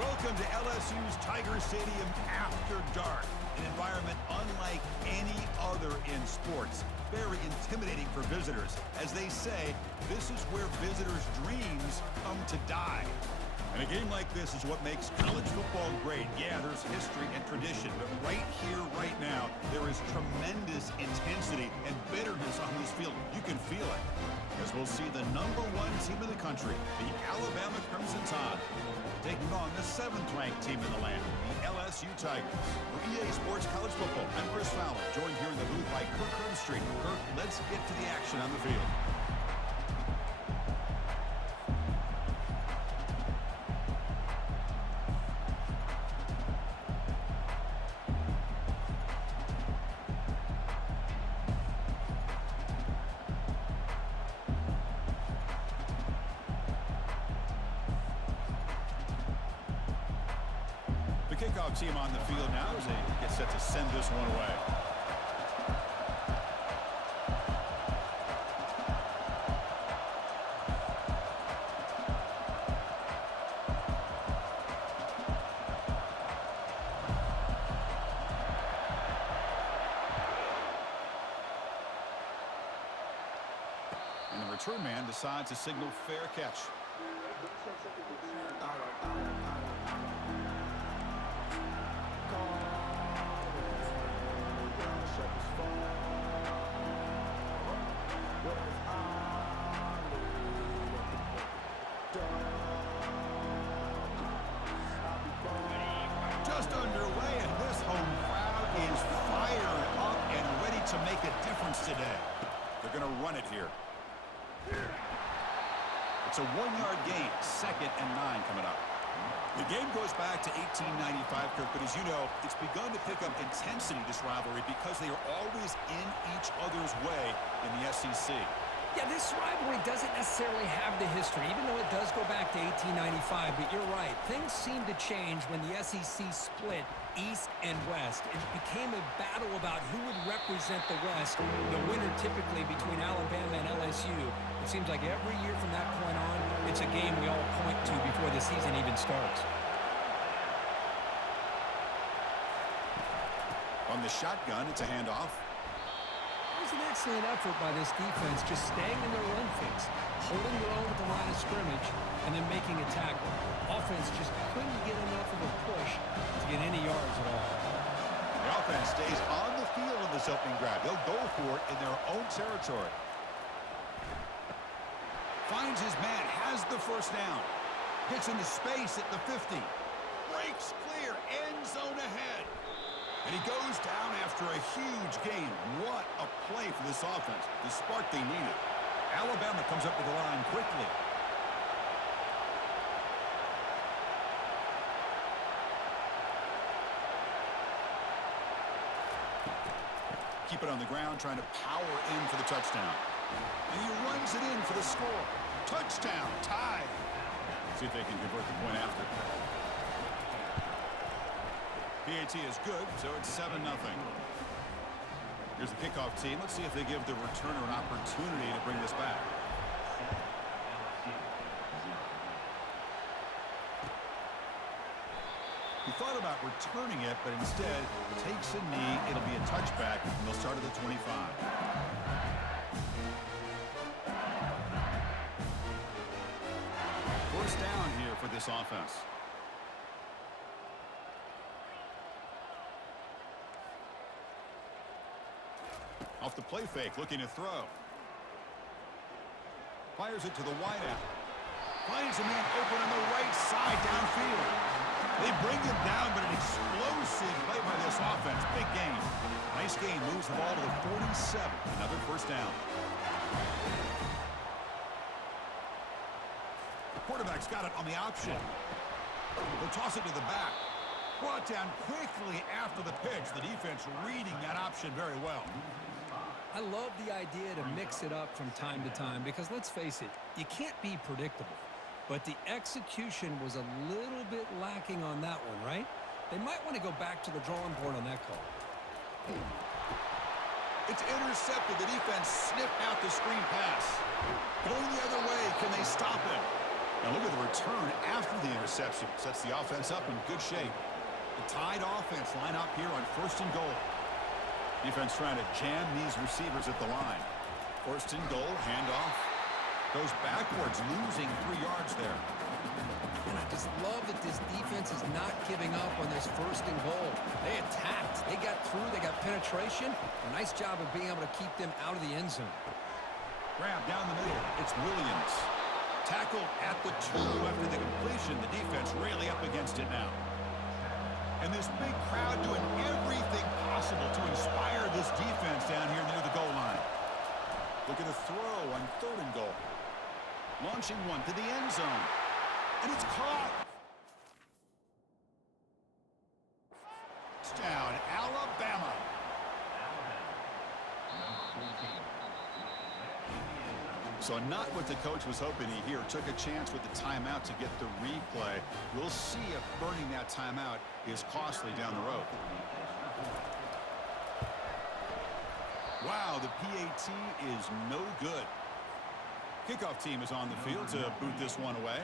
Welcome to LSU's Tiger Stadium after dark, an environment unlike any other in sports. Very intimidating for visitors. As they say, this is where visitors' dreams come to die. And a game like this is what makes college football great. Yeah, there's history and tradition, but right here, right now, there is tremendous intensity and bitterness on this field. You can feel it. As we'll see the #1 team in the country, the Alabama Crimson Tide, taking on the 7th-ranked team in the land, the LSU Tigers. For EA Sports College Football, I'm Chris Fowler, joined here in the booth by Kirk Herbstreit. Kirk, let's get to the action on the field. Kickoff team on the field now as they get set to send this one away. And the return man decides to signal fair catch. Just underway, and this home crowd is fired up and ready to make a difference today. They're going to run it here. It's a 1-yard gain, 2nd and 9 coming up. The game goes back to 1895, Kirk, but as you know, it's begun to pick up intensity, this rivalry, because they are always in each other's way in the SEC. Yeah, this rivalry doesn't necessarily have the history, even though it does go back to 1895, but you're right. Things seem to change when the SEC split East and West. It became a battle about who would represent the West, the winner typically between Alabama and LSU. It seems like every year from that point on, it's a game we all point to before the season even starts. On the shotgun, it's a handoff. It was an excellent effort by this defense, just staying in their run fix, holding their own at the line of scrimmage, and then making a tackle. Offense just couldn't get enough of a push to get any yards at all. The offense stays on the field in this opening drive. They'll go for it in their own territory. Finds his man, has the first down. Gets into space at the 50. Breaks clear, end zone ahead. And he goes down after a huge gain. What a play for this offense. The spark they needed. Alabama comes up with the line quickly. Keep it on the ground, trying to power in for the touchdown. And he runs it in for the score. Touchdown, tie. See if they can convert the point after. PAT is good, so it's 7-0. Here's the kickoff team. Let's see if they give the returner an opportunity to bring this back. He thought about returning it, but instead takes a knee. It'll be a touchback, and they'll start at the 25. First down here for this offense. Off the play fake, looking to throw. Fires it to the wideout. Finds a man open on the right side downfield. They bring him down, but an explosive play by this offense. Big gain. Nice gain. Moves the ball to the 47. Another first down. Quarterback's got it on the option. They'll toss it to the back. Brought down quickly after the pitch. The defense reading that option very well. I love the idea to mix it up from time to time because, let's face it, you can't be predictable. But the execution was a little bit lacking on that one, right? They might want to go back to the drawing board on that call. It's intercepted. The defense sniffed out the screen pass. Going the other way, can they stop him? Now look at the return after the interception. Sets the offense up in good shape. The tied offense line up here on 1st and goal. Defense trying to jam these receivers at the line. 1st and goal, handoff. Goes backwards, losing 3 yards there. And I just love that this defense is not giving up on this 1st and goal. They attacked. They got through. They got penetration. A nice job of being able to keep them out of the end zone. Grab down the middle. It's Williams. Tackled at the 2 after the completion. The defense really up against it now. And this big crowd doing everything possible to inspire this defense down here near the goal line. Look at the throw on 3rd and goal. Launching one to the end zone. And it's caught. Touchdown, Alabama. So not what the coach was hoping to hear. Took a chance with the timeout to get the replay. We'll see if burning that timeout is costly down the road. Wow, the PAT is no good. Kickoff team is on the field to boot this one away.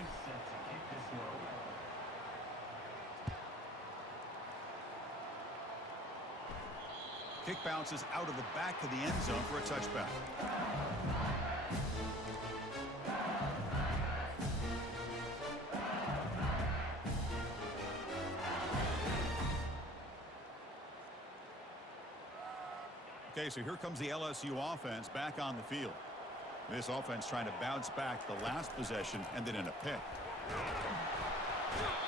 Kick bounces out of the back of the end zone for a touchback. Okay, so here comes the LSU offense back on the field. This offense trying to bounce back the last possession, ended in a pick.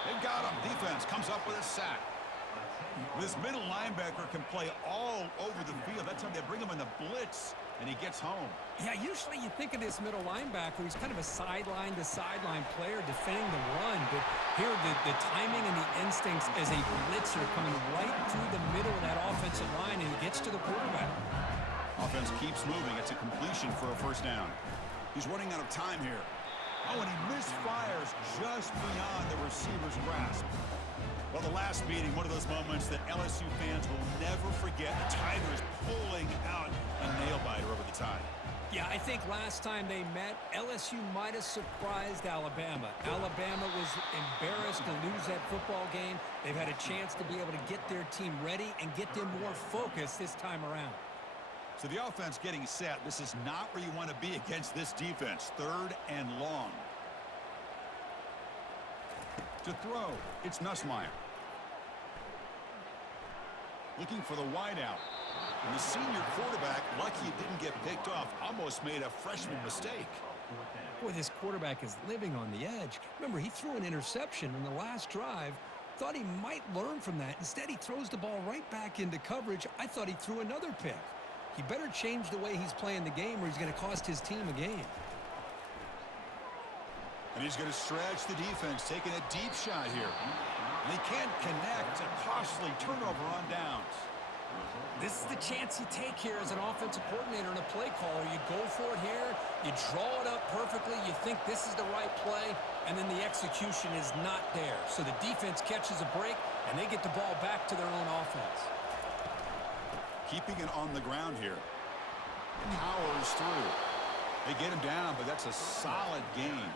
They've got him. Defense comes up with a sack. This middle linebacker can play all over the field. That time they bring him in the blitz, and he gets home. Yeah, usually you think of this middle linebacker. He's kind of a sideline-to-sideline player defending the run. But here, the timing and the instincts as a blitzer coming right through the middle of that offensive line, and he gets to the quarterback. Offense keeps moving. It's a completion for a 1st down. He's running out of time here. Oh, and he misfires just beyond the receiver's grasp. Well, the last meeting, one of those moments that LSU fans will never forget. The Tigers pulling out a nail-biter over the tie. Yeah, I think last time they met, LSU might have surprised Alabama. Alabama was embarrassed to lose that football game. They've had a chance to be able to get their team ready and get them more focused this time around. So the offense getting set. This is not where you want to be against this defense. 3rd and long. To throw, it's Nussmeier. Looking for the wideout. And the senior quarterback, lucky it didn't get picked off, almost made a freshman mistake. Boy, this quarterback is living on the edge. Remember, he threw an interception in the last drive. Thought he might learn from that. Instead, he throws the ball right back into coverage. I thought he threw another pick. He better change the way he's playing the game or he's going to cost his team a game. And he's going to stretch the defense, taking a deep shot here. And he can't connect. A costly turnover on downs. This is the chance you take here as an offensive coordinator and a play caller. You go for it here. You draw it up perfectly. You think this is the right play, and then the execution is not there. So the defense catches a break, and they get the ball back to their own offense. Keeping it on the ground here. Powers through. They get him down, but that's a solid gain.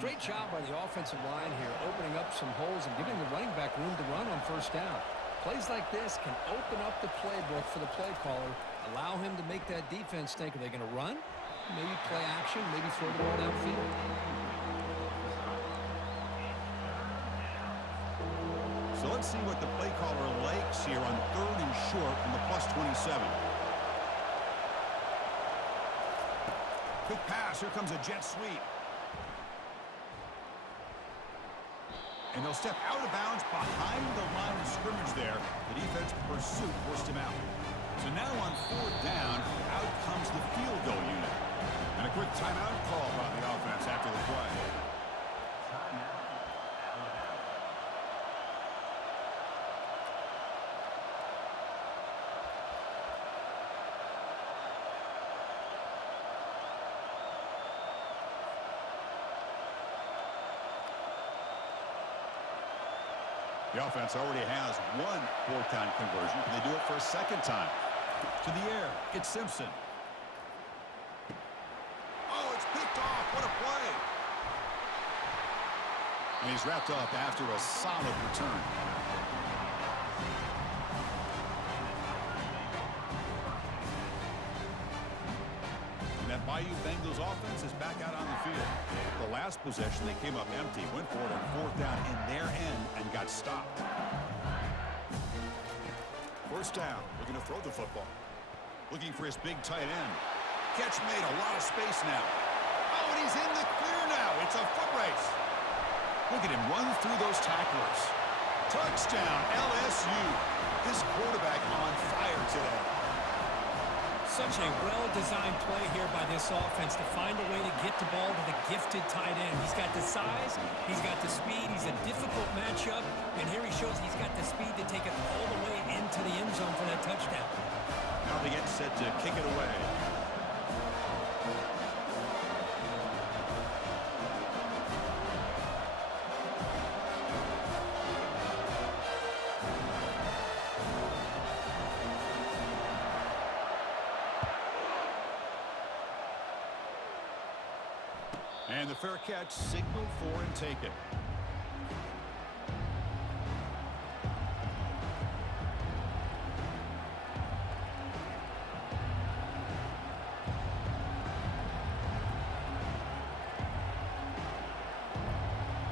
Great job by the offensive line here, opening up some holes and giving the running back room to run on 1st down. Plays like this can open up the playbook for the play caller, allow him to make that defense think, are they going to run? Maybe play action, maybe throw the ball downfield. So let's see what the play caller likes here on 3rd and short from the +27. Quick pass. Here comes a jet sweep. And they'll step out of bounds behind the line of scrimmage there. The defense pursuit forced him out. So now on 4th down, out comes the field goal unit. And a quick timeout call by the offense after the play. The offense already has one 4th down conversion. Can they do it for a 2nd time? To the air, it's Simpson. Oh, it's picked off. What a play. And he's wrapped up after a solid return. And that Bayou Bengals offense is back out on the field. The last possession, they came up empty, went for it on fourth down in their end and got stopped. First down, looking to throw the football. Looking for his big tight end. Catch made, a lot of space now. Oh, and he's in the clear now. It's a foot race. Look at him run through those tacklers. Touchdown, LSU. This quarterback on fire today. Such a well-designed play here by this offense to find a way to get the ball to the gifted tight end. He's got the size, he's got the speed, he's a difficult matchup, and here he shows he's got the speed to take it all the way into the end zone for that touchdown. Now they get set to kick it away. And the fair catch signaled for and taken.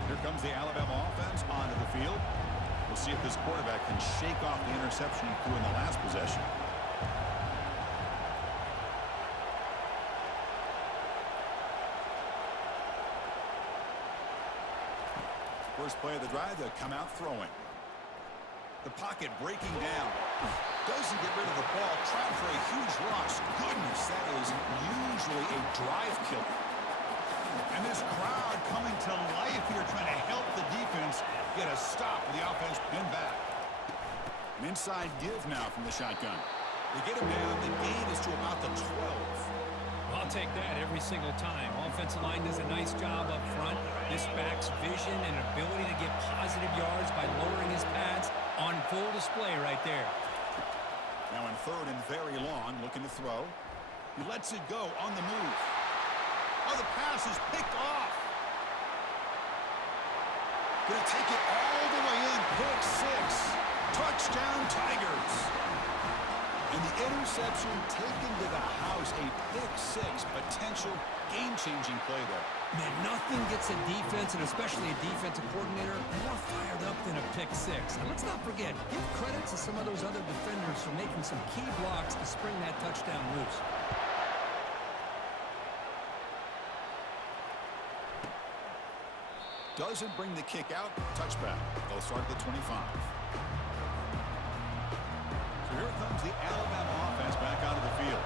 Here comes the Alabama offense onto the field. We'll see if this quarterback can shake off the interception he threw in the last possession. First play of the drive, they'll come out throwing. The pocket breaking down. Doesn't get rid of the ball. Trapped for a huge loss. Goodness, that is usually a drive killer. And this crowd coming to life here, trying to help the defense get a stop with the offense pinned back. An inside give now from the shotgun. They get him down. The gain is to about the 12. I'll take that every single time. Offensive line does a nice job up front. This back's vision and ability to get positive yards by lowering his pads on full display right there. Now in third and very long, looking to throw. He lets it go on the move. Oh, the pass is picked off. Gonna take it all the way in. Pick six. Touchdown, Tigers. And the interception taken to the house. A pick six, potential game-changing play there. Man, nothing gets a defense, and especially a defensive coordinator, more fired up than a pick six. And let's not forget, give credit to some of those other defenders for making some key blocks to spring that touchdown loose. Doesn't bring the kick out. Touchback. They'll start at the 25. So here comes the Alabama offense back onto the field.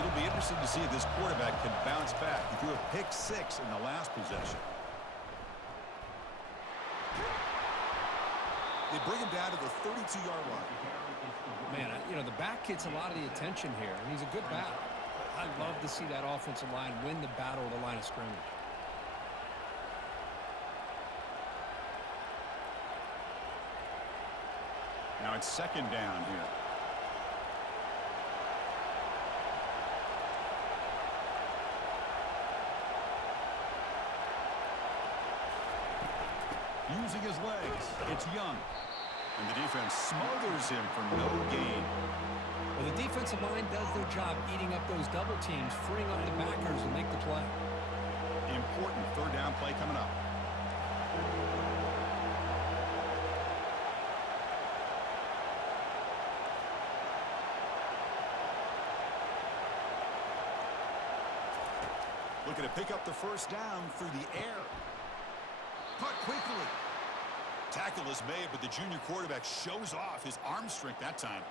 It'll be interesting to see if this quarterback can bounce back. He threw a pick six in the last possession. They bring him down to the 32-yard line. Man, you know, the back gets a lot of the attention here, and he's a good back. I love to see that offensive line win the battle of the line of scrimmage. Now it's second down here. Using his legs, it's Young. And the defense smothers him for no gain. Well, the defensive line does their job eating up those double teams, freeing up the backers to make the play. Important third down play coming up. Looking to pick up the first down through the air. Cut quickly. Tackle is made, but the junior quarterback shows off his arm strength that time.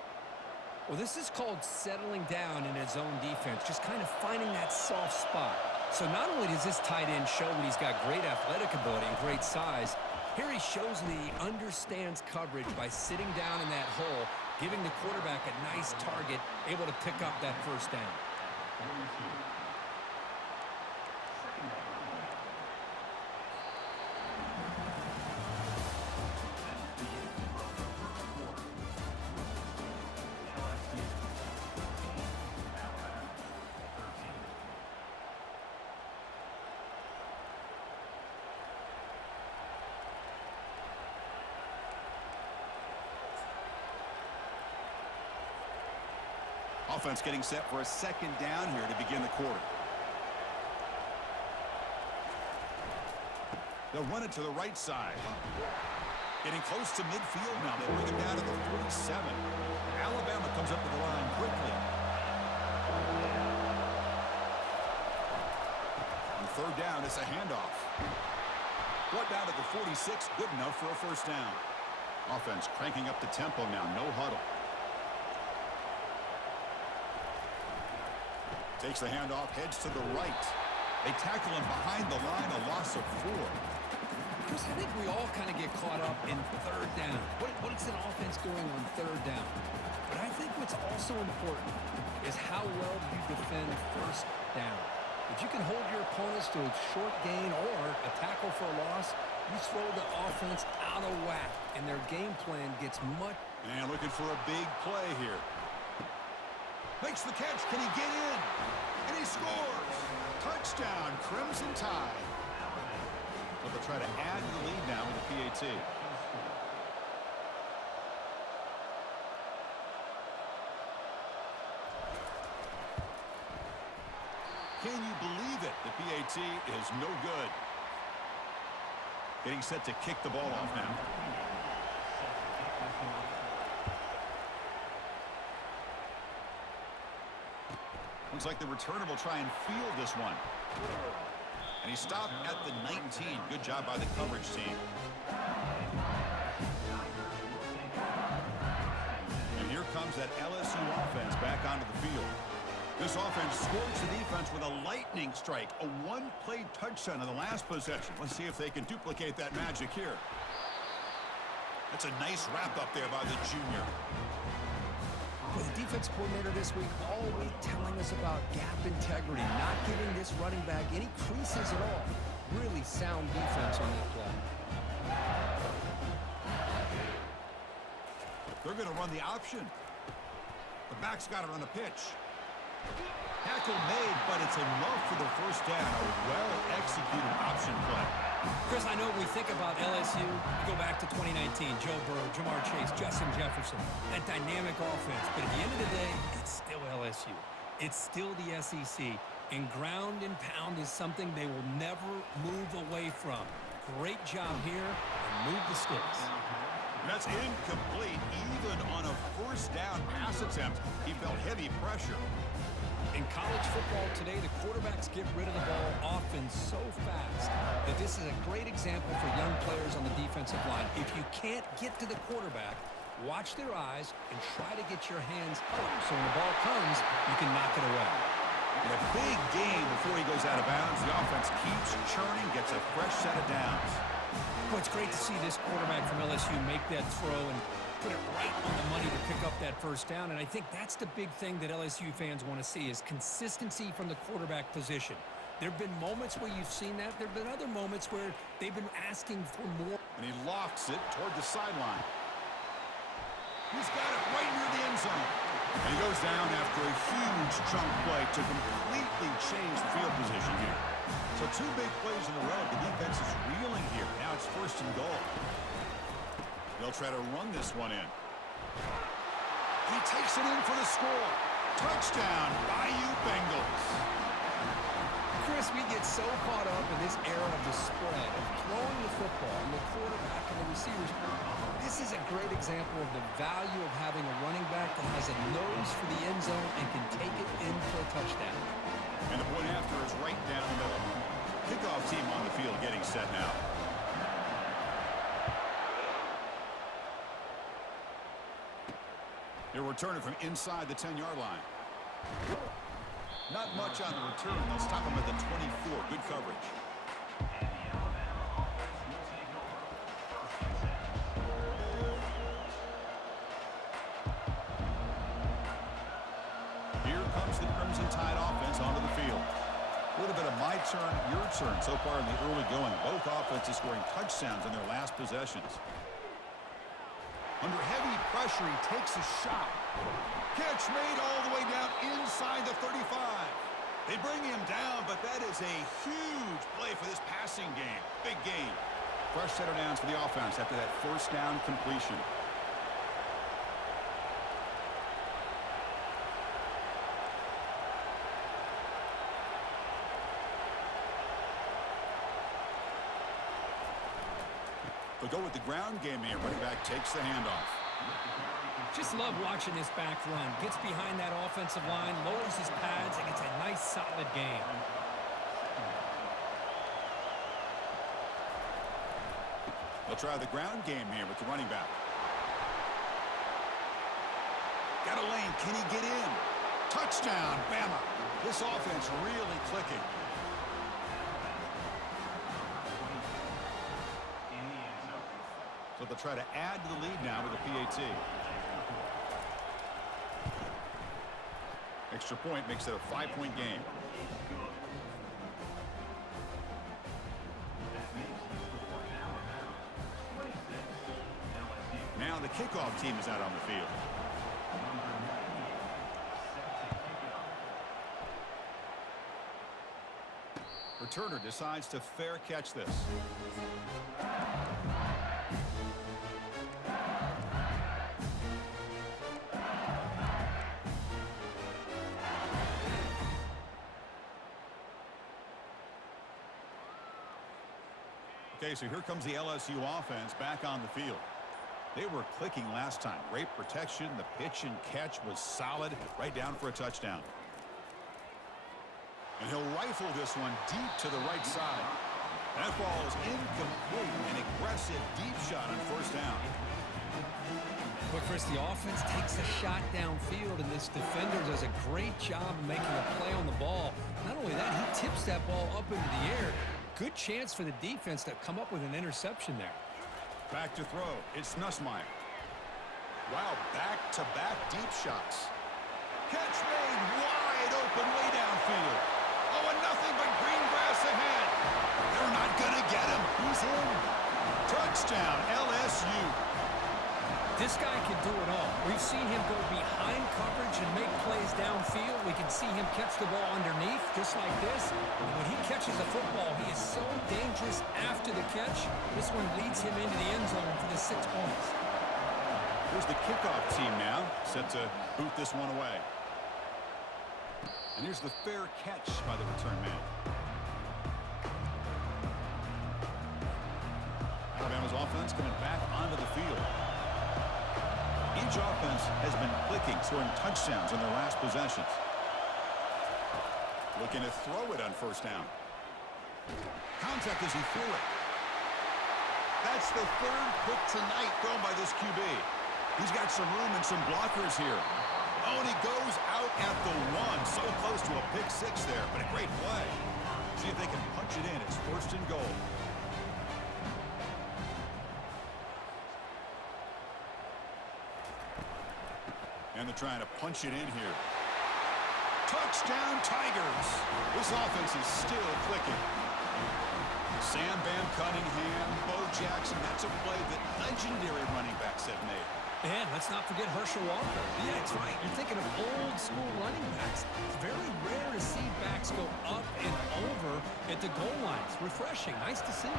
Well, this is called settling down in his own defense, just kind of finding that soft spot. So not only does this tight end show that he's got great athletic ability and great size, here he shows that he understands coverage by sitting down in that hole, giving the quarterback a nice target, able to pick up that first down. Offense getting set for a second down here to begin the quarter. They'll run it to the right side. Getting close to midfield now. They bring him down to the 47. Alabama comes up to the line quickly. On third down, it's a handoff. Brought down to the 46. Good enough for a first down. Offense cranking up the tempo now. No huddle. Takes the handoff, heads to the right. They tackle him behind the line, a loss of 4. Chris, I think we all kind of get caught up in third down. What's an offense doing on third down? But I think what's also important is how well you defend first down. If you can hold your opponents to a short gain or a tackle for a loss, you throw the offense out of whack, and their game plan gets much. And looking for a big play here. Makes the catch. Can he get in? And he scores. Touchdown, Crimson Tide. So they'll try to add to the lead now with the PAT. Can you believe it? The PAT is no good. Getting set to kick the ball off now. Looks like the returner will try and field this one. And he stopped at the 19. Good job by the coverage team. And here comes that LSU offense back onto the field. This offense scores the defense with a lightning strike. A one-play touchdown in the last possession. Let's see if they can duplicate that magic here. That's a nice wrap-up there by the junior. Well, the defense coordinator this week all week telling us about gap integrity, not giving this running back any creases at all. Really sound defense on that play. They're going to run the option. The back's got it on the pitch. Tackle made, but it's enough for the first down. A well-executed option play. Chris, I know we think about LSU. We go back to 2019. Joe Burrow, Jamar Chase, Justin Jefferson. That dynamic offense. But at the end of the day, it's still LSU. It's still the SEC. And ground and pound is something they will never move away from. Great job here, and move the sticks. That's incomplete. Even on a first down pass attempt, he felt heavy pressure. In college football today, the quarterbacks get rid of the ball often so fast that this is a great example for young players on the defensive line. If you can't get to the quarterback, watch their eyes and try to get your hands up so when the ball comes, you can knock it away. In a big game before he goes out of bounds, the offense keeps churning, gets a fresh set of downs. Well, it's great to see this quarterback from LSU make that throw and put it right on the money to pick up that first down. And I think that's the big thing that LSU fans want to see is consistency from the quarterback position. There have been moments where you've seen that. There have been other moments where they've been asking for more. And he lofts it toward the sideline. He's got it right near the end zone. And he goes down after a huge chunk play to completely change the field position here. So 2 big plays in a row. The defense is reeling here. Now it's first and goal. They'll try to run this one in. He takes it in for the score. Touchdown, Bayou Bengals. Chris, we get so caught up in this era of the spread, of throwing the football, and the quarterback and the receivers. This is a great example of the value of having a running back that has a nose for the end zone and can take it in for a touchdown. And the point after is right down the middle. Kickoff team on the field getting set now. They're returning from inside the 10-yard line. Not much on the return. They'll stop him at the 24. Good coverage. Here comes the Crimson Tide offense onto the field. A little bit of my turn, your turn so far in the early going. Both offenses scoring touchdowns in their last possessions. Under heavy pressure, he takes a shot. Catch made all the way down inside the 35. They bring him down, but that is a huge play for this passing game. Big gain. Fresh set of downs for the offense after that first down completion. They'll go with the ground game here. Running back takes the handoff. Just love watching this back run. Gets behind that offensive line, lowers his pads, and gets a nice, solid gain. They'll try the ground game here with the running back. Got a lane. Can he get in? Touchdown, Bama. This offense really clicking. So they'll try to add to the lead now with a PAT. Extra point makes it a 5-point game. Now the kickoff team is out on the field. Returner decides to fair catch this. Okay, so here comes the LSU offense back on the field. They were clicking last time. Great protection. The pitch and catch was solid. Right down for a touchdown. And he'll rifle this one deep to the right side. That ball is incomplete. An aggressive deep shot on first down. But Chris, the offense takes a shot downfield, and this defender does a great job of making a play on the ball. Not only that, he tips that ball up into the air. Good chance for the defense to come up with an interception there. Back to throw. It's Nussmeier. Wow, back-to-back deep shots. Catch made wide open way downfield. Oh, and nothing but green grass ahead. They're not going to get him. He's in. Touchdown, LSU. This guy can do it all. We've seen him go behind coverage and make plays downfield. We can see him catch the ball underneath just like this. And when he catches a football, he is so dangerous after the catch. This one leads him into the end zone for the 6 points. Here's the kickoff team now, set to boot this one away. And here's the fair catch by the return man. Alabama's offense coming back onto the field. Each offense has been clicking, scoring touchdowns on their last possessions. Looking to throw it on first down. Contact as he threw it. That's the third pick tonight thrown by this QB. He's got some room and some blockers here. Oh, and he goes out at the one. So close to a pick six there, but a great play. See if they can punch it in. It's first and goal. And they're trying to punch it in here. Touchdown, Tigers. This offense is still clicking. Sam Van Cunningham, Bo Jackson. That's a play that legendary running backs have made. And let's not forget Herschel Walker. Yeah, that's right. You're thinking of old school running backs. It's very rare to see backs go up and over at the goal lines. Refreshing. Nice to see.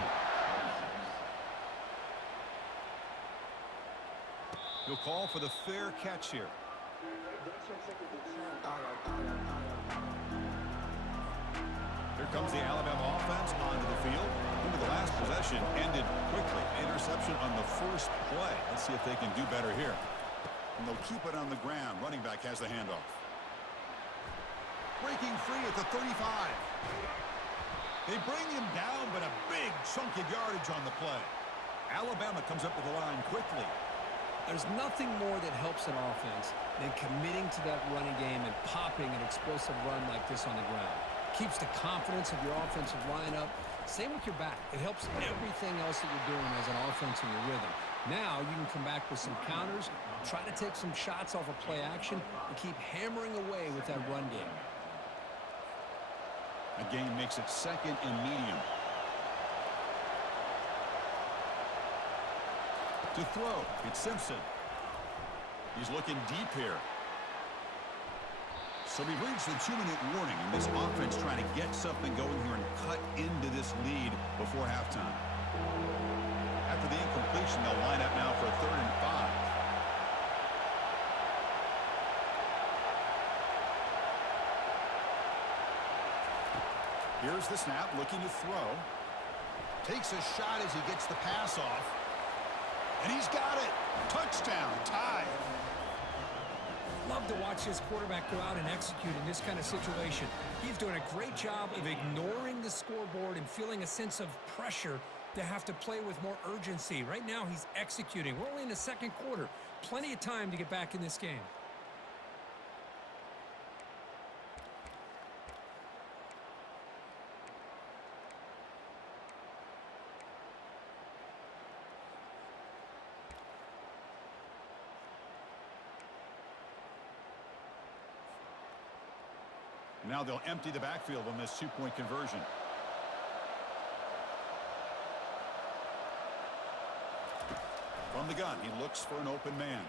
He'll call for the fair catch here. Here comes the Alabama offense onto the field. Into the last possession ended quickly. Interception on the first play. Let's see if they can do better here. And they'll keep it on the ground. Running back has the handoff. Breaking free at the 35. They bring him down, but a big chunk of yardage on the play. Alabama comes up with the line quickly. There's nothing more that helps an offense than committing to that running game and popping an explosive run like this on the ground. Keeps the confidence of your offensive lineup. Same with your back. It helps everything else that you're doing as an offense in your rhythm. Now you can come back with some counters, try to take some shots off of play action, and keep hammering away with that run game. The game makes it second and medium. To throw, it's Simpson. He's looking deep here. So we've reached the 2-minute warning, and this offense trying to get something going here and cut into this lead before halftime. After the incompletion, they'll line up now for a 3rd and 5. Here's the snap, looking to throw. Takes a shot as he gets the pass off. And he's got it. Touchdown, tie. Love to watch this quarterback go out and execute in this kind of situation. He's doing a great job of ignoring the scoreboard and feeling a sense of pressure to have to play with more urgency. Right now, he's executing. We're only in the second quarter. Plenty of time to get back in this game. Now they'll empty the backfield on this two-point conversion. From the gun, he looks for an open man.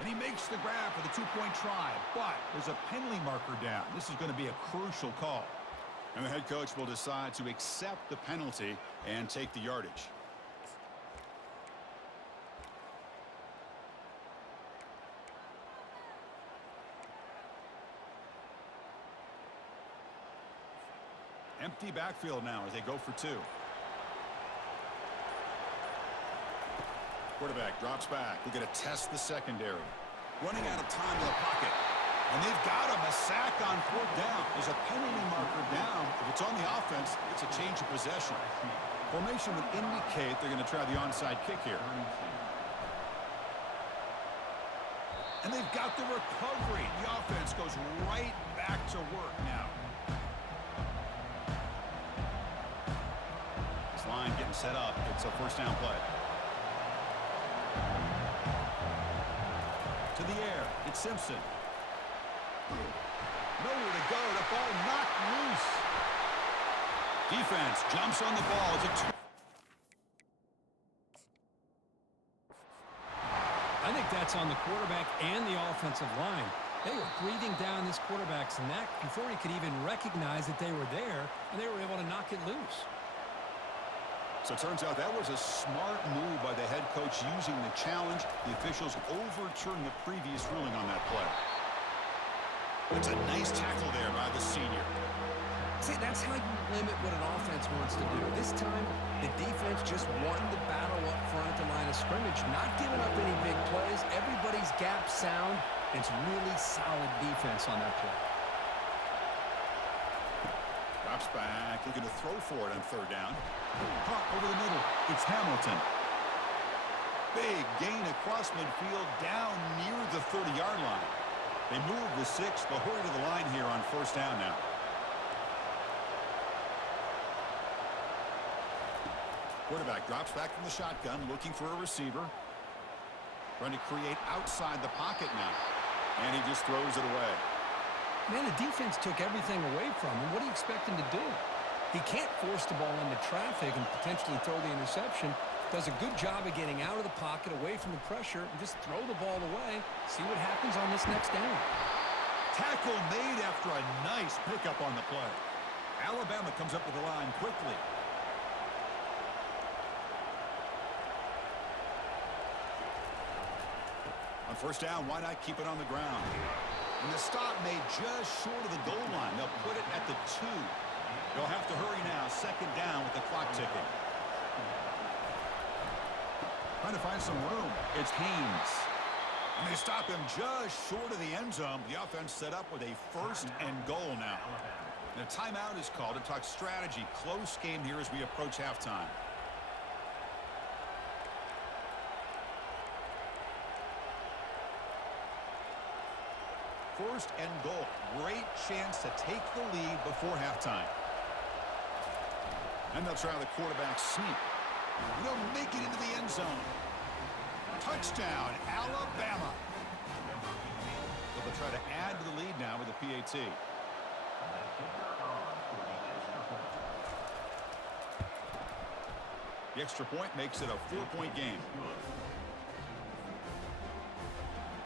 And he makes the grab for the two-point try, but there's a penalty marker down. This is going to be a crucial call. And the head coach will decide to accept the penalty and take the yardage. Empty backfield now as they go for two. Quarterback drops back. We're going to test the secondary. Running out of time in the pocket. And they've got him. A sack on fourth down. There's a penalty marker down. If it's on the offense, it's a change of possession. Formation would indicate they're going to try the onside kick here. And they've got the recovery. The offense goes right back to work now. This line getting set up. It's a first down play. To the air. It's Simpson. Nowhere to go. The ball knocked loose. Defense jumps on the ball. I think that's on the quarterback and the offensive line. They were breathing down this quarterback's neck before he could even recognize that they were there, and they were able to knock it loose. So it turns out that was a smart move by the head coach using the challenge. The officials overturned the previous ruling on that play. That's a nice tackle there by the senior. See, that's how you limit what an offense wants to do. This time, the defense just won the battle up front at the line of scrimmage, not giving up any big plays. Everybody's gap sound. It's really solid defense on that play. Drops back, looking to throw for it on third down. Caught over the middle. It's Hamilton. Big gain across midfield down near the 30-yard line. They move the 6. They'll hurry to the line here on first down now. Quarterback drops back from the shotgun, looking for a receiver. Trying to create outside the pocket now. And he just throws it away. Man, the defense took everything away from him. What do you expect him to do? He can't force the ball into traffic and potentially throw the interception. Does a good job of getting out of the pocket, away from the pressure, and just throw the ball away. See what happens on this next down. Tackle made after a nice pickup on the play. Alabama comes up to the line quickly. On first down, why not keep it on the ground? And the stop made just short of the goal line. They'll put it at the 2. They'll have to hurry now. Second down with the clock ticking. Trying to find some room. It's Haynes. And they stop him just short of the end zone. The offense set up with a first and goal now. And a timeout is called to talk strategy. Close game here as we approach halftime. First and goal. Great chance to take the lead before halftime. And they'll try the quarterback sneak. They'll make it into the end zone. Touchdown, Alabama. So they'll try to add to the lead now with a PAT. The extra point makes it a 4-point game.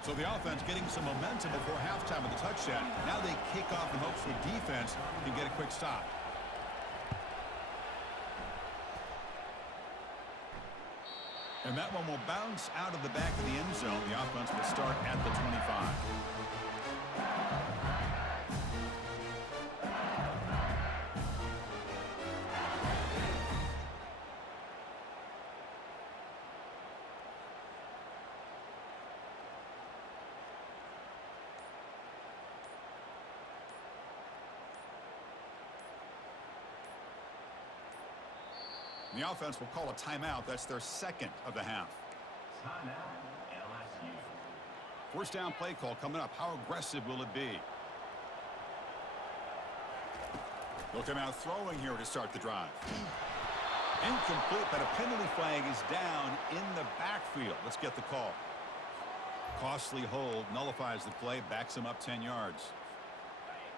So the offense getting some momentum before halftime with the touchdown. Now they kick off in hopes the defense can get a quick stop. And that one will bounce out of the back of the end zone. The offense will start at the 25. The offense will call a timeout. That's their second of the half. Timeout, LSU. First down play call coming up. How aggressive will it be? They'll come out throwing here to start the drive. Incomplete, but a penalty flag is down in the backfield. Let's get the call. Costly hold, nullifies the play, backs him up 10 yards.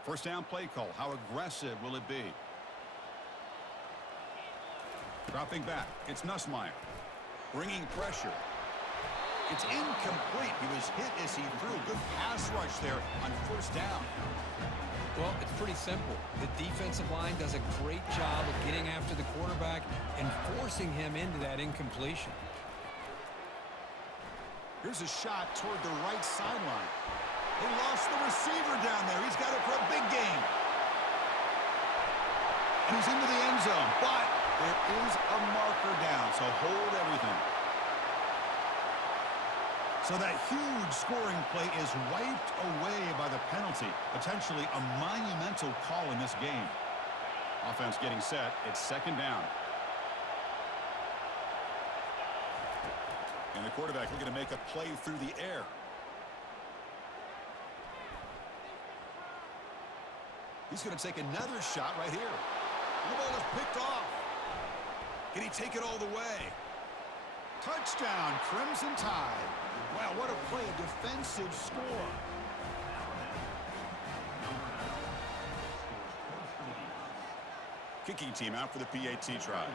First down play call. How aggressive will it be? Dropping back. It's Nussmeier. Bringing pressure. It's incomplete. He was hit as he threw. Good pass rush there on first down. Well, it's pretty simple. The defensive line does a great job of getting after the quarterback and forcing him into that incompletion. Here's a shot toward the right sideline. They lost the receiver down there. He's got it for a big gain. He's into the end zone, but there is a marker down, so hold everything. So that huge scoring play is wiped away by the penalty. Potentially a monumental call in this game. Offense getting set. It's second down. And the quarterback looking to make a play through the air. He's going to take another shot right here. The ball is picked off. Can he take it all the way? Touchdown, Crimson Tide. Wow, what a play, a defensive score. Kicking team out for the PAT try.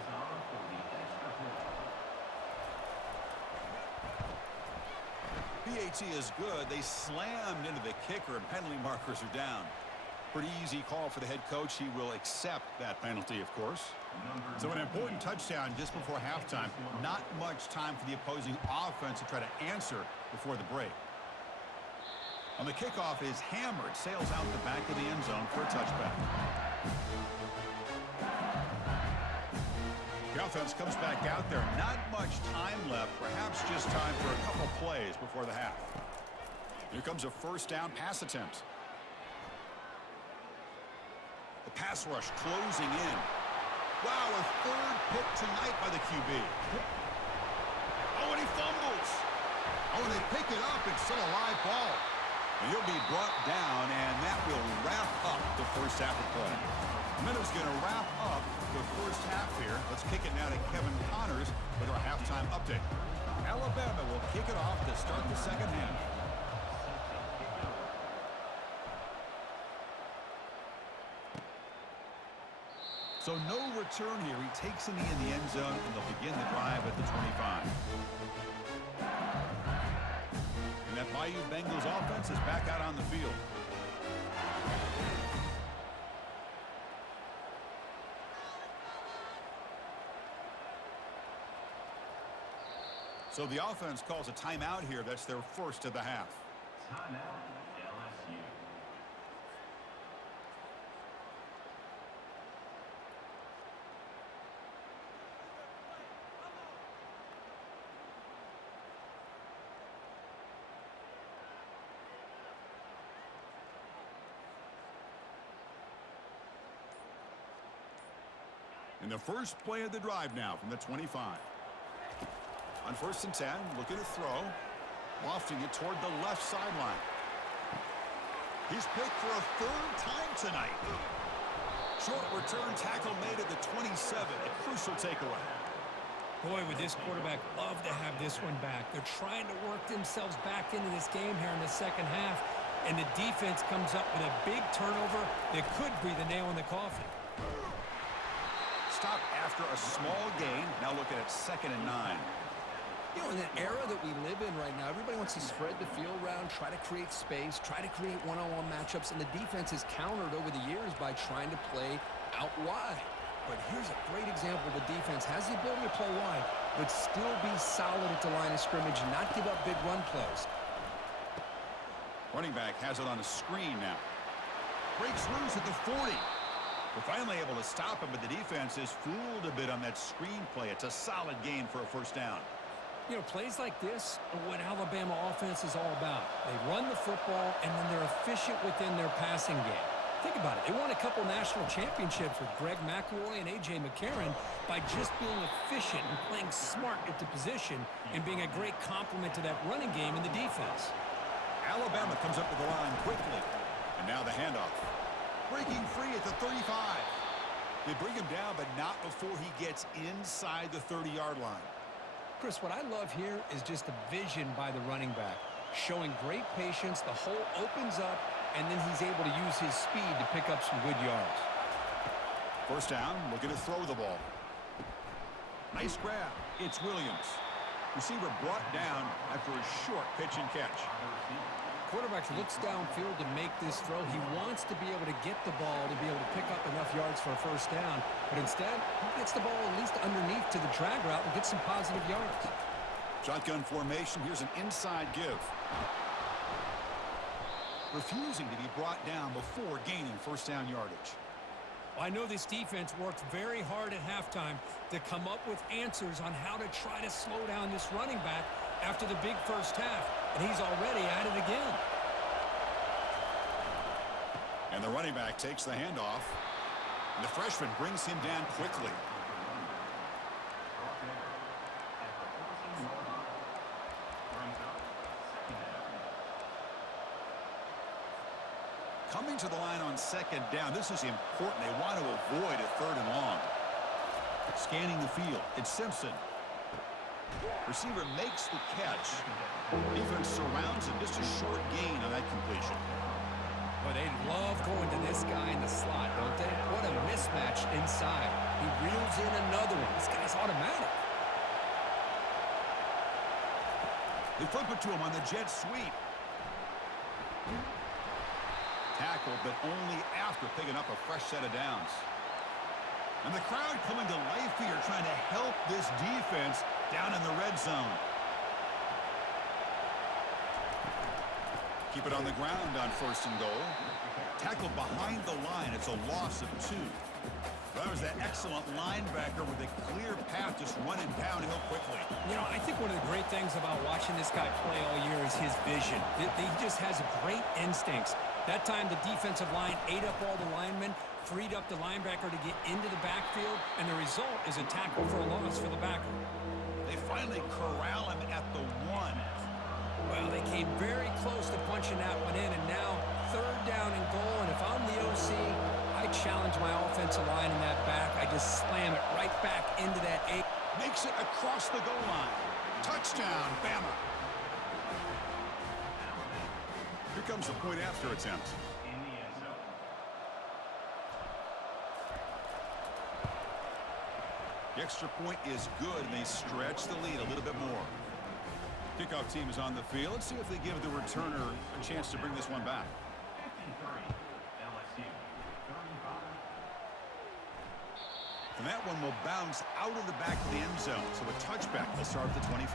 PAT is good. They slammed into the kicker, and penalty markers are down. Pretty easy call for the head coach. He will accept that penalty, of course. So an important touchdown just before halftime. Not much time for the opposing offense to try to answer before the break. On the kickoff is hammered. Sails out the back of the end zone for a touchback. The offense comes back out there. Not much time left. Perhaps just time for a couple plays before the half. Here comes a first down pass attempt. The pass rush closing in. Wow, a third pick tonight by the QB. Oh, and he fumbles. Oh, and they pick it up. It's still a live ball. And he'll be brought down, and that will wrap up the first half of play. Minnows going to wrap up the first half here. Let's kick it now to Kevin Connors with our halftime update. Alabama will kick it off to start the second half. So no return here. He takes a knee in the end zone, and they'll begin the drive at the 25. And that Bayou Bengals offense is back out on the field. So the offense calls a timeout here. That's their first of the half. Timeout, LSU. And the first play of the drive now from the 25. On first and 10, looking to throw. Lofting it toward the left sideline. He's picked for a third time tonight. Short return tackle made at the 27. A crucial takeaway. Boy, would this quarterback love to have this one back. They're trying to work themselves back into this game here in the second half. And the defense comes up with a big turnover that could be the nail in the coffin. Stop after a small gain. Now looking at 2nd and 9. You know, in the era that we live in right now, everybody wants to spread the field around, try to create space, try to create one-on-one matchups, and the defense has countered over the years by trying to play out wide. But here's a great example. The defense has the ability to play wide, but still be solid at the line of scrimmage and not give up big run plays. Running back has it on a screen now. Breaks loose at the 40. We're finally able to stop him, but the defense is fooled a bit on that screen play. It's a solid gain for a first down. You know, plays like this are what Alabama offense is all about. They run the football, and then they're efficient within their passing game. Think about it. They won a couple national championships with Greg McElroy and A.J. McCarron by just being efficient and playing smart at the position and being a great complement to that running game in the defense. Alabama comes up to the line quickly. And now the handoff. Breaking free at the 35. They bring him down, but not before he gets inside the 30-yard line. Chris, what I love here is just the vision by the running back. Showing great patience, the hole opens up, and then he's able to use his speed to pick up some good yards. First down, looking to throw the ball. Nice grab. It's Williams. Receiver brought down after a short pitch and catch. Quarterback looks downfield to make this throw. He wants to be able to get the ball to be able to pick up enough yards for a first down, but instead, he gets the ball at least underneath to the drag route and gets some positive yards. Shotgun formation. Here's an inside give. Refusing to be brought down before gaining first down yardage. Well, I know this defense worked very hard at halftime to come up with answers on how to try to slow down this running back after the big first half, and he's already at it again. And the running back takes the handoff, and the freshman brings him down quickly. Coming to the line on second down, this is important. They want to avoid a third and long. Scanning the field, it's Simpson. Receiver makes the catch. Defense surrounds him. Just a short gain on that completion. Well, they love going to this guy in the slot, don't they? What a mismatch inside. He reels in another one. This guy's automatic. They flip it to him on the jet sweep. Tackle, but only after picking up a fresh set of downs. And the crowd coming to life here, trying to help this defense down in the red zone. Keep it on the ground on first and goal. Tackle behind the line. It's a loss of 2. That was that excellent linebacker with a clear path, just running downhill quickly. You know, I think one of the great things about watching this guy play all year is his vision. He just has great instincts. That time, the defensive line ate up all the linemen, freed up the linebacker to get into the backfield, and the result is a tackle for a loss for the backer. They finally corral him at the 1. Well, they came very close to punching that one in, and now third down and goal, and if I'm the OC, I challenge my offensive line in that back. I just slam it right back into that 8. Makes it across the goal line. Touchdown, Bama. Here comes the point after attempt. In the end zone. The extra point is good, and they stretch the lead a little bit more. Kickoff team is on the field. Let's see if they give the returner a chance to bring this one back. 53, LSU, 35. And that one will bounce out of the back of the end zone, so a touchback will start at the 25.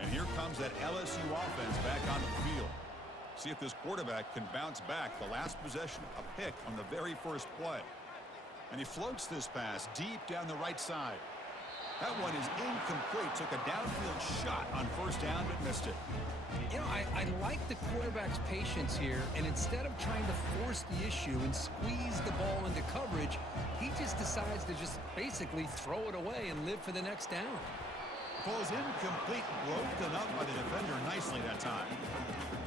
And here comes that LSU offense back onto the field. See if this quarterback can bounce back. The last possession, a pick on the very first play. And he floats this pass deep down the right side. That one is incomplete. Took a downfield shot on first down, but missed it. You know, I like the quarterback's patience here, and instead of trying to force the issue and squeeze the ball into coverage, he just decides to just basically throw it away and live for the next down. Ball's incomplete, broken up by the defender nicely that time.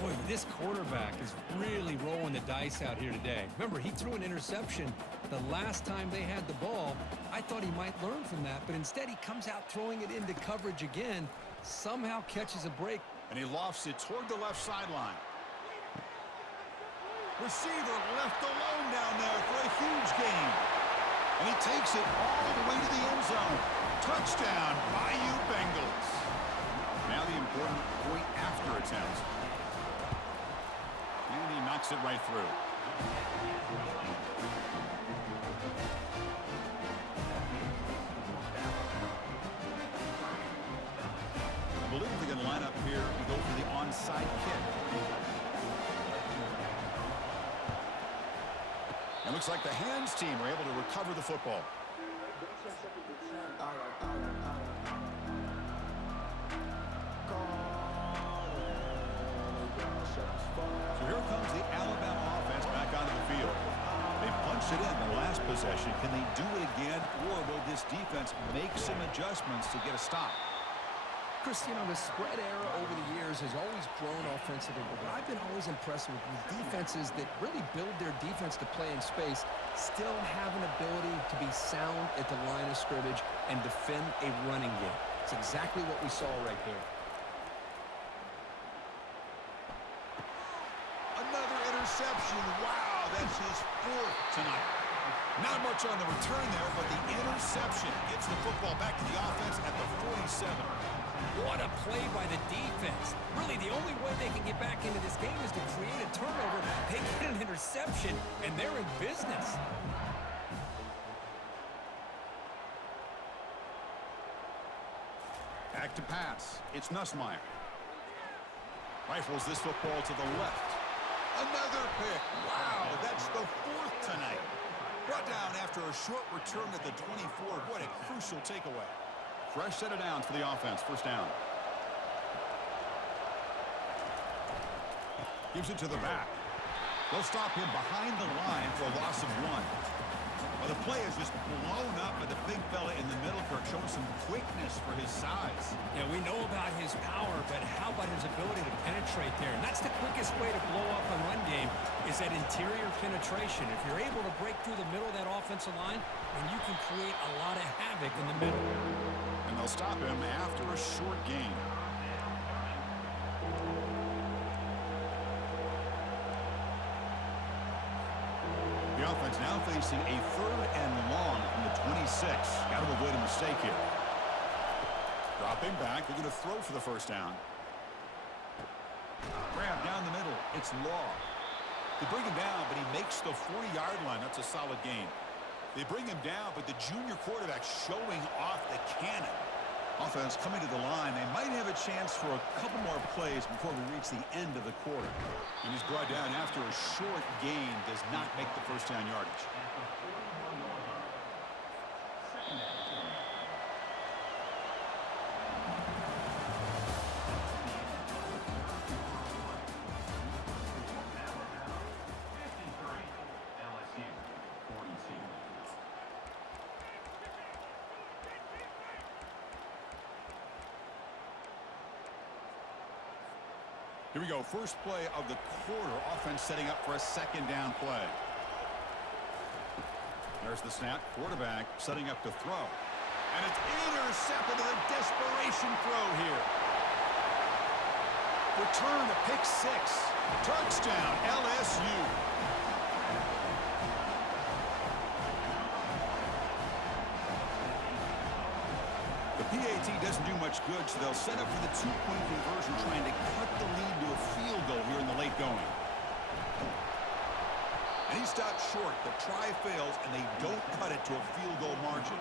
Boy, this quarterback is really rolling the dice out here today. Remember, he threw an interception the last time they had the ball. I thought he might learn from that, but instead he comes out throwing it into coverage again, somehow catches a break. And he lofts it toward the left sideline. Receiver left alone down there for a huge gain. And he takes it all the way to the end zone. Touchdown, Bayou Bengals. Now the important point after attempt. And he knocks it right through. I believe they're going to line up here and go for the onside kick. And looks like the hands team are able to recover the football. it in the last possession. Can they do it again, or will this defense make some adjustments to get a stop? Chris, you know, the spread era over the years has always grown offensively, but I've been always impressed with defenses that really build their defense to play in space, still have an ability to be sound at the line of scrimmage and defend a running game. It's exactly what we saw right there. Another interception. Wow, that's his 4th tonight. Not much on the return there, but the interception gets the football back to the offense at the 47. What a play by the defense. Really, the only way they can get back into this game is to create a turnover. They get an interception, and they're in business. Back to pass. It's Nussmeier. Rifles this football to the left. Another pick. Wow, that's the 4th tonight. Brought down after a short return at the 24. What a crucial takeaway. Fresh set of downs for the offense. First down. Gives it to the back. They'll stop him behind the line for a loss of 1. Well, the play is just blown up by the big fella in the middle, Kirk, showing some quickness for his size. Yeah, we know about his power, but how about his ability to penetrate there? And that's the quickest way to blow up a run game is that interior penetration. If you're able to break through the middle of that offensive line, then you can create a lot of havoc in the middle. And they'll stop him after a short gain. The offense now facing a 3rd and long from the 26. Got to avoid a mistake here. Dropping back. They're going to throw for the first down. Grab down the middle. It's Law. They bring him down, but he makes the 40-yard line. That's a solid gain. They bring him down, but the junior quarterback showing off the cannon. Offense coming to the line. They might have a chance for a couple more plays before we reach the end of the quarter. And he's brought down after a short gain. Does not make the first down yardage. LSU 42. Here we go. First play of the quarter. Offense setting up for a 2nd down play. There's the snap. Quarterback setting up to throw. And it's intercepted in a desperation throw here. Return to pick 6. Touchdown, LSU. The PAT doesn't do much good, so they'll set up for the 2-point conversion, trying to cut the lead to a field goal here in the late going. And he stopped short. The try fails, and they don't cut it to a field goal margin.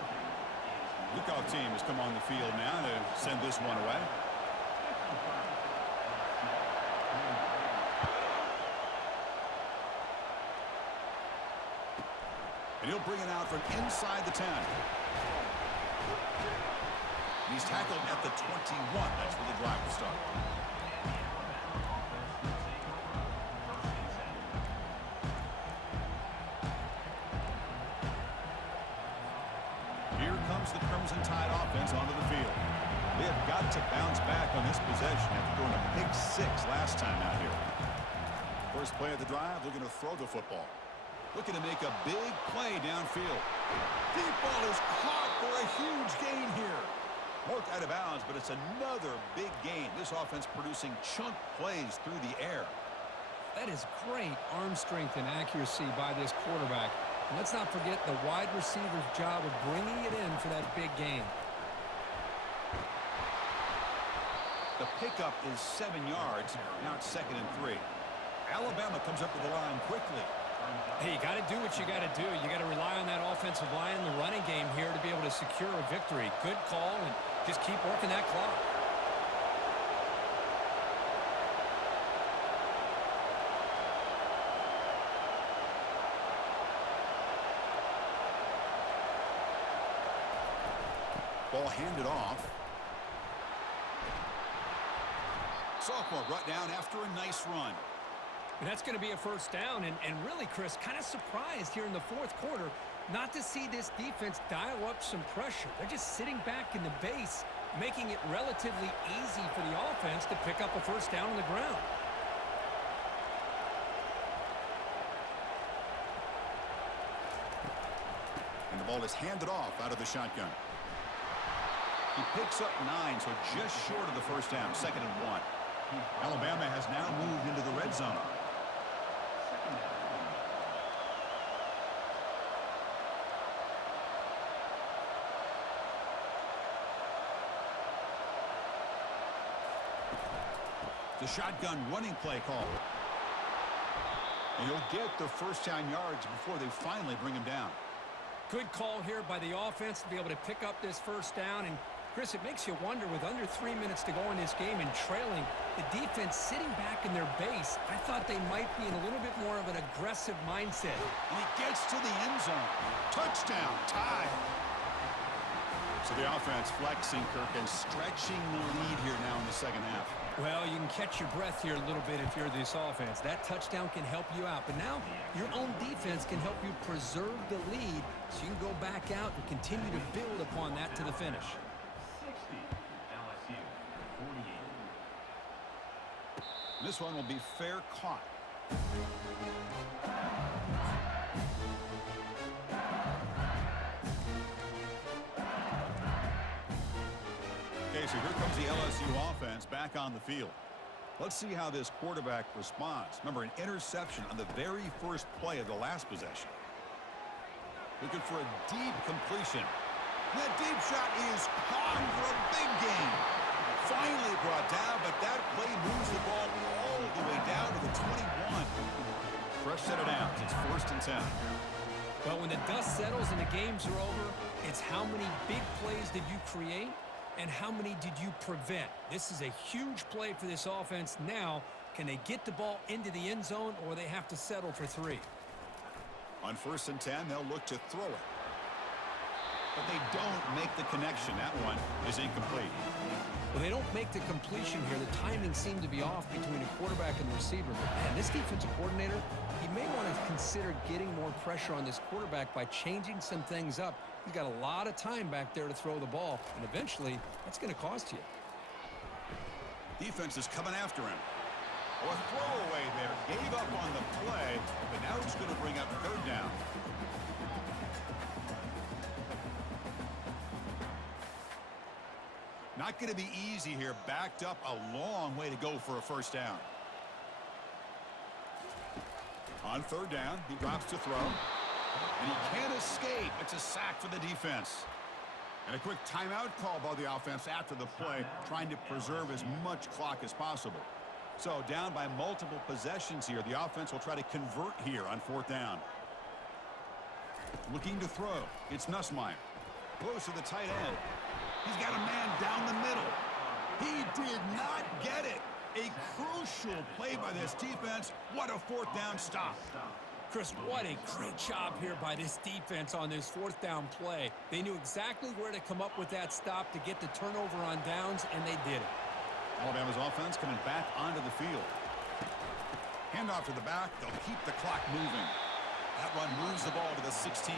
Kickoff team has come on the field now to send this one away. And he'll bring it out from inside the 10. He's tackled at the 21. That's where the drive will start. Here comes the Crimson Tide offense onto the field. They have got to bounce back on this possession after throwing a pick 6 last time out here. First play of the drive, they're going to throw the football. Looking to make a big play downfield. Deep ball is caught for a huge gain here. Marked out of bounds, but it's another big gain. This offense producing chunk plays through the air. That is great arm strength and accuracy by this quarterback. And let's not forget the wide receiver's job of bringing it in for that big gain. The pickup is 7 yards. Now it's 2nd and 3. Alabama comes up with the line quickly. Hey, you got to do what you got to do. You got to rely on that offensive line in the running game here to be able to secure a victory. Good call, and just keep working that clock. Ball handed off. Sophomore brought down after a nice run. And that's going to be a first down. And really, Chris, kind of surprised here in the fourth quarter not to see this defense dial up some pressure. They're just sitting back in the base, making it relatively easy for the offense to pick up a first down on the ground. And the ball is handed off out of the shotgun. He picks up 9, so just short of the first down, 2nd and 1. Alabama has now moved into the red zone. The shotgun running play call. And he'll get the first down yards before they finally bring him down. Good call here by the offense to be able to pick up this first down. And, Chris, it makes you wonder, with under 3 minutes to go in this game and trailing, the defense sitting back in their base, I thought they might be in a little bit more of an aggressive mindset. And he gets to the end zone. Touchdown, tie. So the offense flexing, Kirk, and stretching the lead here now in the second half. Well, you can catch your breath here a little bit if you're this offense. That touchdown can help you out. But now your own defense can help you preserve the lead so you can go back out and continue to build upon that to the finish. 60, LSU, 48. This one will be fair caught. Okay, so here comes the LSU offense back on the field. Let's see how this quarterback responds. Remember, an interception on the very first play of the last possession. Looking for a deep completion. That deep shot is caught for a big gain. Finally brought down, but that play moves the ball all the way down to the 21. Fresh set of downs. It's 1st and 10. Well, when the dust settles and the games are over, it's how many big plays did you create and how many did you prevent? This is a huge play for this offense. Now, can they get the ball into the end zone, or they have to settle for 3? On 1st and 10, they'll look to throw it. But they don't make the connection. That one is incomplete. Well, they don't make the completion here. The timing seemed to be off between the quarterback and the receiver. But, man, this defensive coordinator, he may want to consider getting more pressure on this quarterback by changing some things up. He's got a lot of time back there to throw the ball, and eventually that's going to cost you. Defense is coming after him. Or a throwaway there. Gave up on the play, but now it's going to bring up 3rd down. Not going to be easy here. Backed up a long way to go for a first down. On 3rd down, he drops to throw. And he can't escape. It's a sack for the defense. And a quick timeout call by the offense after the play, trying to preserve as much clock as possible. So down by multiple possessions here. The offense will try to convert here on 4th down. Looking to throw. It's Nussmeier. Close to the tight end. He's got a man down the middle. He did not get it. A crucial play by this defense. What a 4th down stop. Chris, what a great job here by this defense on this 4th down play. They knew exactly where to come up with that stop to get the turnover on downs, and they did it. Alabama's offense coming back onto the field. Handoff to the back. They'll keep the clock moving. That run moves the ball to the 16.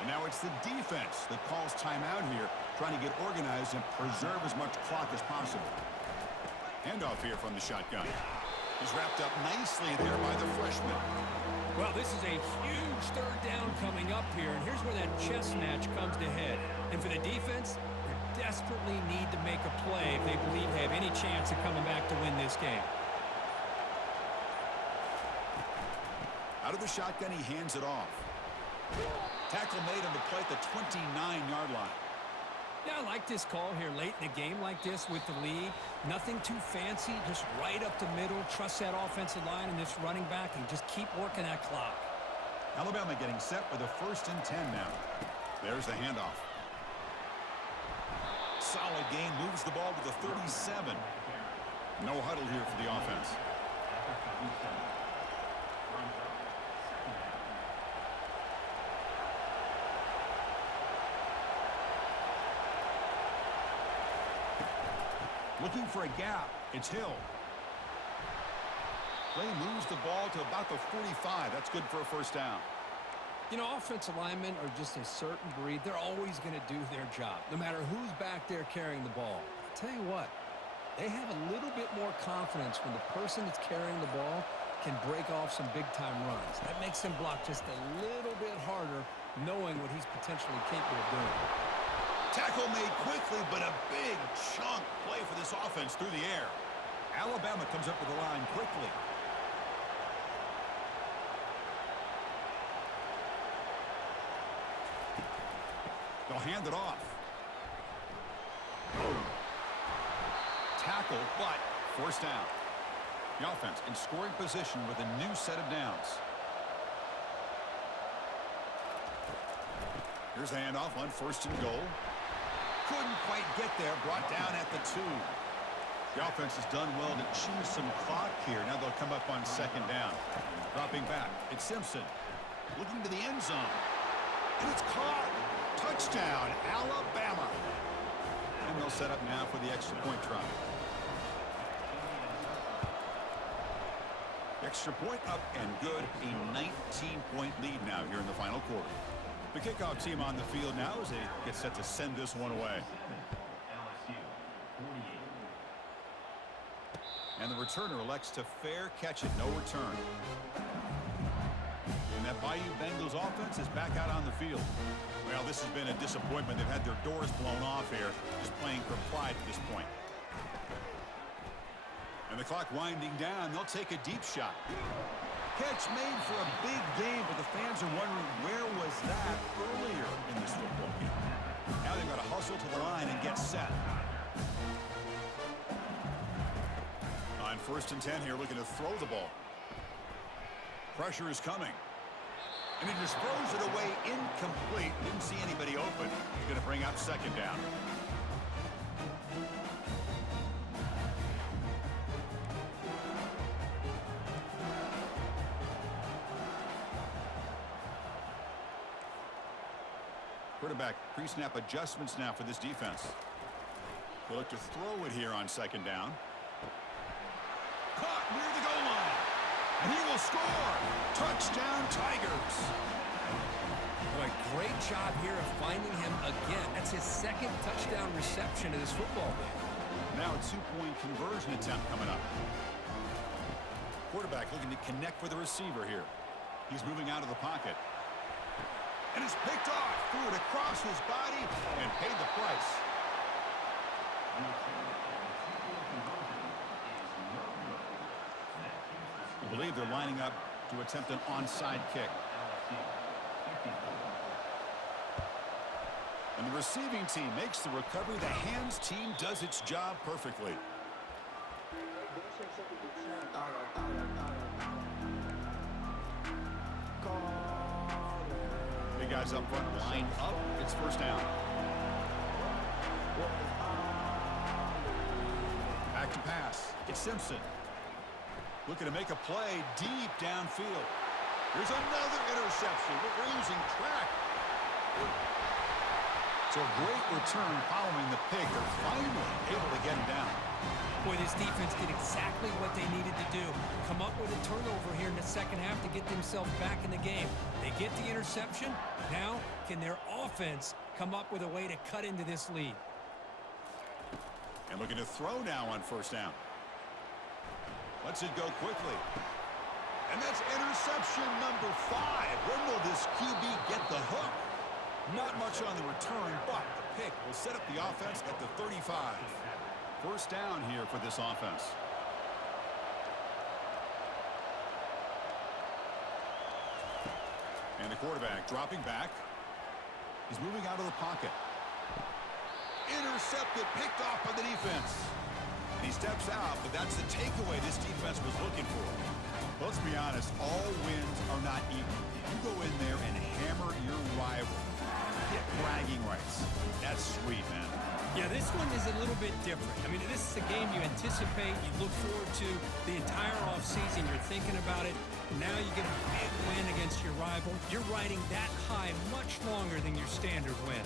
And now it's the defense that calls timeout here, trying to get organized and preserve as much clock as possible. Handoff here from the shotgun. He's wrapped up nicely there by the freshman. Well, this is a huge 3rd down coming up here, and here's where that chess match comes to head. And for the defense, they desperately need to make a play if they believe they have any chance of coming back to win this game. Out of the shotgun, he hands it off. Tackle made on the play at the 29-yard line. Yeah, I like this call here late in the game like this with the lead. Nothing too fancy, just right up the middle. Trust that offensive line and this running back and just keep working that clock. Alabama getting set with a 1st and 10 now. There's the handoff. Solid gain, moves the ball to the 37. No huddle here for the offense. Looking for a gap. It's Hill. Play moves the ball to about the 45. That's good for a first down. You know, offensive linemen are just a certain breed. They're always going to do their job, no matter who's back there carrying the ball. I'll tell you what, they have a little bit more confidence when the person that's carrying the ball can break off some big-time runs. That makes him block just a little bit harder, knowing what he's potentially capable of doing. Tackle made quickly, but a big chunk play for this offense through the air. Alabama comes up with the line quickly. They'll hand it off. Tackle, but forced down. The offense in scoring position with a new set of downs. Here's the handoff on 1st and goal. Couldn't quite get there, brought down at the 2. The offense has done well to chew some clock here. Now they'll come up on 2nd down. Dropping back, it's Simpson. Looking to the end zone. And it's caught. Touchdown, Alabama. And they'll set up now for the extra point try. Extra point up and good. A 19-point lead now here in the final quarter. The kickoff team on the field now as they get set to send this one away. LSU 48. And the returner elects to fair catch it. No return. And that Bayou Bengals offense is back out on the field. Well, this has been a disappointment. They've had their doors blown off here, just playing for pride at this point. And the clock winding down, they'll take a deep shot. Catch made for a big game, but the fans are wondering where was that earlier in this football game. Now they've got to hustle to the line and get set. On 1st and 10 here, looking to throw the ball. Pressure is coming. And he just throws it away incomplete. Didn't see anybody open. He's going to bring up 2nd down. Quarterback pre-snap adjustments now for this defense. They look to throw it here on 2nd down. Caught near the goal line. And he will score. Touchdown, Tigers. Boy, great job here of finding him again. That's his 2nd touchdown reception of this football game. Now a 2-point conversion attempt coming up. Quarterback looking to connect with the receiver here. He's moving out of the pocket. And it's picked off. Threw it across his body and paid the price. I believe they're lining up to attempt an onside kick. And the receiving team makes the recovery. The hands team does its job perfectly. Big guys up front, line up. It's 1st down. Back to pass. It's Simpson. Looking to make a play deep downfield. There's another interception. We're losing track. So a great return following the pick. They're finally able to get him down. Boy, this defense did exactly what they needed to do. Come up with a turnover here in the 2nd half to get themselves back in the game. They get the interception. Now, can their offense come up with a way to cut into this lead? And looking to throw now on 1st down. Lets it go quickly. And that's interception number 5. When will this QB get the hook? Not much on the return, but the pick will set up the offense at the 35. 1st down here for this offense. And the quarterback dropping back. He's moving out of the pocket. Intercepted, picked off by the defense. And he steps out, but that's the takeaway this defense was looking for. Let's be honest, all wins are not equal. You go in there and hammer your rival. Get bragging rights. That's sweet, man. Yeah, this one is a little bit different. I mean, this is a game you anticipate, you look forward to the entire offseason. You're thinking about it. Now you get a big win against your rival. You're riding that high much longer than your standard win.